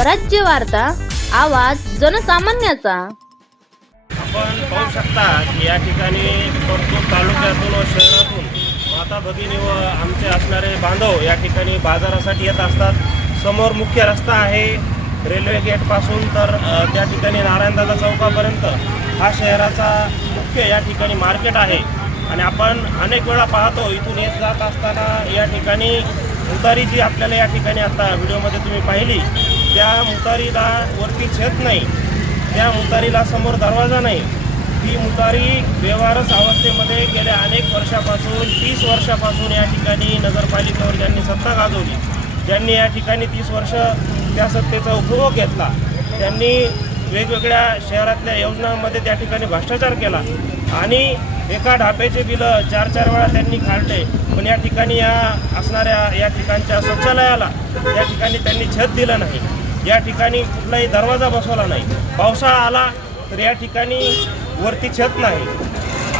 स्वराज्य वार्ता आवाज जनसामान्याचा. आपण पाहू शकता की या ठिकाणी परतूर तालुक्यातून व शहरातून माता भगिनी व आमचे असणारे बांधव या ठिकाणी बाजारासाठी येत असतात. समोर मुख्य रस्ता आहे रेल्वे गेटपासून तर त्या ठिकाणी नारायणदादा चौकापर्यंत. हा शहराचा मुख्य या ठिकाणी मार्केट आहे. आणि आपण अनेक वेळा पाहतो इथून येत जात असताना या ठिकाणी उतारी जी आपल्याला या ठिकाणी आता व्हिडिओमध्ये तुम्ही पाहिली त्या मुतारीला वरती छत नाही त्या मुतारीला समोर दरवाजा नाही. ती मुतारी व्यवहारच अवस्थेमध्ये गेल्या अनेक वर्षापासून तीस वर्षापासून या ठिकाणी नगरपालिकेवर ज्यांनी सत्ता गाजवली ज्यांनी या ठिकाणी तीस वर्ष त्या सत्तेचा उपभोग घेतला त्यांनी वेगवेगळ्या शहरातल्या योजनांमध्ये त्या ठिकाणी भ्रष्टाचार केला आणि एका ढाप्याचे बिलं चार चार वेळा त्यांनी काढले पण या ठिकाणी या असणाऱ्या या ठिकाणच्या शौचालयाला या ठिकाणी त्यांनी छत दिलं नाही. या ठिकाणी कुठलाही दरवाजा बसवला नाही. पावसाळा आला तर या ठिकाणी वरती छत नाही.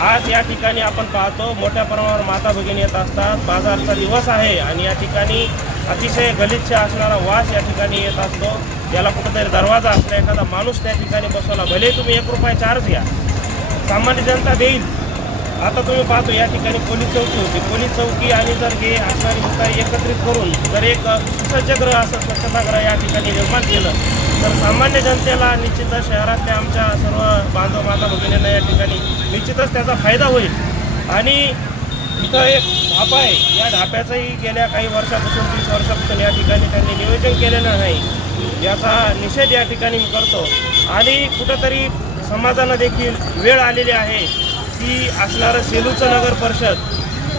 आज या ठिकाणी आपण पाहतो मोठ्या प्रमाणावर माता भगिनी येत असतात. बाजारचा दिवस आहे आणि या ठिकाणी अतिशय गलिच्छ असणारा वास या ठिकाणी येत असतो. याला कुठंतरी दरवाजा असला एखादा माणूस त्या ठिकाणी बसवला भले तुम्ही एक रुपये चार्ज घ्या. सामान्य जनता देईल. आता तुम्ही पाहतो या ठिकाणी पोलीस चौकी होती. पोलीस चौकी आणि जर हे असणारी मुतारी एकत्रित करून जर एक सुसज्जग्रह असं स्वच्छतागृह या ठिकाणी निर्माण केलं तर सामान्य जनतेला निश्चितच शहरातल्या आमच्या सर्व बांधव माता भगिनींना या ठिकाणी निश्चितच त्याचा फायदा होईल. आणि इथं एक ढापा आहे. या ढाप्याचंही गेल्या काही वर्षापासून तीस वर्षापासून या ठिकाणी त्यांनी नियोजन केलेलं नाही याचा निषेध या ठिकाणी मी करतो. आणि कुठंतरी समाजानं देखील वेळ आलेली आहे. की असणारं सेलूचं नगर परिषद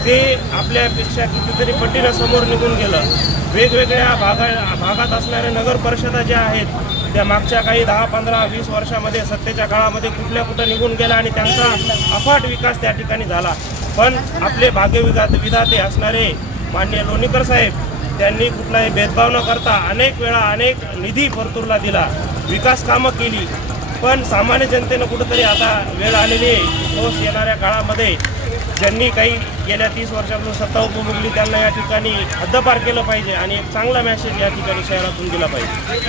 ते आपल्यापेक्षा कितीतरी पटीनं समोर निघून गेलं. वेगवेगळ्या भागा भागात असणाऱ्या नगर परिषदा ज्या आहेत त्या मागच्या काही दहा पंधरा वीस वर्षामध्ये सत्तेच्या काळामध्ये कुठल्या कुठं निघून गेला आणि त्यांचा अफाट विकास त्या ठिकाणी झाला. पण आपले भाग्यविधा विधाते असणारे माननीय लोणीकर साहेब त्यांनी कुठलाही भेदभाव न करता अनेक वेळा अनेक निधी परतूरला दिला. विकास कामं केली. पण सामान्य जनतेनं कुठंतरी आता वेळ आलेली आहे. तोच येणाऱ्या काळामध्ये ज्यांनी काही गेल्या तीस वर्षापासून सत्ता उपभोगली त्यांना या ठिकाणी हद्दपार केलं पाहिजे आणि एक चांगला मेसेज या ठिकाणी शहरातून दिला पाहिजे.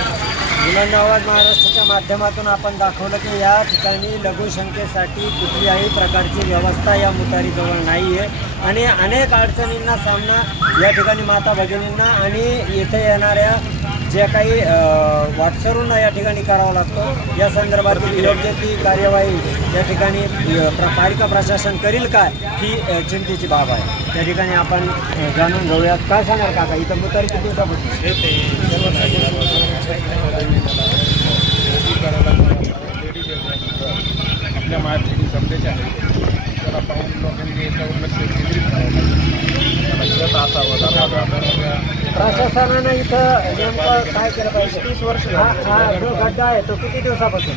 मुलांना आवाज महाराष्ट्राच्या माध्यमातून आपण दाखवलं की या ठिकाणी लघुशंकेसाठी कुठल्याही प्रकारची व्यवस्था या मुतारीजवळ नाही आहे आणि अनेक अडचणींना सामना या ठिकाणी माता भगिनींना आणि येथे येणाऱ्या ज्या काही वाटसरूंना या ठिकाणी करावा लागतो या संदर्भातील योग्य ती कार्यवाही या ठिकाणी प्र पालिका प्रशासन करील काय ही चिंतेची बाब आहे. त्या ठिकाणी आपण जाणून घेऊयात. काय सांगाल काका? इथं मुतारी किती आपल्या मायासाठी समजायचे आहे त्याला पाहून लोकांनी प्रशासनानं इथं नेमकं काय केलं पाहिजे? तीस वर्ष हा हा जो गड्डा आहे तो किती दिवसापासून?